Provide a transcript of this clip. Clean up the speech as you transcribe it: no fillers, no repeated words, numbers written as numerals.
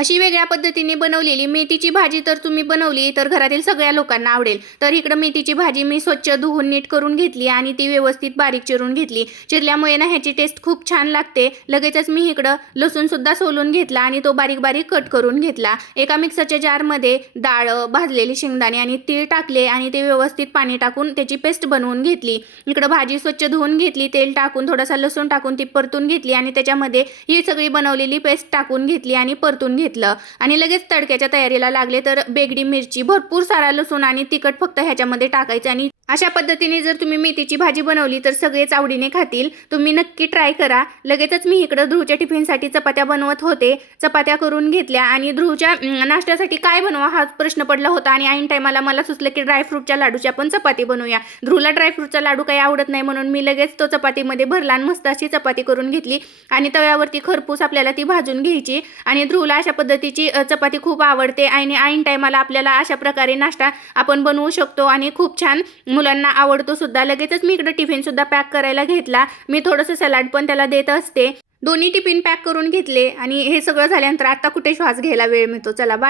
अशी वेगळ्या पद्धतीने बनवलेली मेथीची भाजी तर तुम्ही बनवली तर घरातील सगळ्या लोकांना आवडेल. तर इकडं मेथीची भाजी मी स्वच्छ धुवून नीट करून घेतली आणि ती व्यवस्थित बारीक चिरून घेतली. चिरल्यामुळे ना ह्याची टेस्ट खूप छान लागते. लगेचच मी इकडं लसूणसुद्धा सोलून घेतला आणि तो बारीक बारीक कट करून घेतला. एका मिक्सरच्या जारमध्ये डाळ, भाजलेले शेंगदाणे आणि तीळ टाकले आणि ते व्यवस्थित पाणी टाकून त्याची पेस्ट बनवून घेतली. इकडं भाजी स्वच्छ धुवून घेतली, तेल टाकून थोडासा लसूण टाकून ती परतून घेतली आणि त्याच्यामध्ये ही सगळी बनवलेली पेस्ट टाकून घेतली आणि परतून घेतलं आणि लगेच तडक्याच्या तयारीला लागले. तर बेगडी मिरची, भरपूर सारा लसूण आणि तिखट फक्त ह्याच्यामध्ये टाकायचं आणि अशा पद्धतीने जर तुम्ही मेथीची भाजी बनवली तर सगळेच आवडीने खातील. तुम्ही नक्की ट्राय करा. लगेचच मी इकडं ध्रुवच्या टिफिनसाठी चपात्या बनवत होते. चपात्या करून घेतल्या आणि ध्रुवच्या नाश्त्यासाठी काय बनवा हा प्रश्न पडला होता आणि ऐन टायमाला मला सुचलं की ड्रायफ्रूटच्या लाडूची आपण चपाती बनवूया. ध्रुवला ड्रायफ्रूटचा लाडू काही आवडत नाही म्हणून मी लगेच तो चपातीमध्ये भरला आणि मस्त अशी चपाती करून घेतली आणि तव्यावरती खरपूस आपल्याला ती भाजून घ्यायची. आणि ध्रुवला अशा पद्धतीची चपाती खूप आवडते आणि ऐन टायमाला आपल्याला अशा प्रकारे नाश्ता आपण बनवू शकतो आणि खूप छान मुलांना आवडतो सुद्धा. लगेचच मी इकडे टिफिन सुद्धा पॅक करायला घेतला. मी थोडंसं सलाड पण त्याला देत असते. दोन्ही टिफिन पॅक करून घेतले आणि हे सगळं झाल्यानंतर आता कुठे श्वास घ्यायला वेळ मिळतो. चला बाय.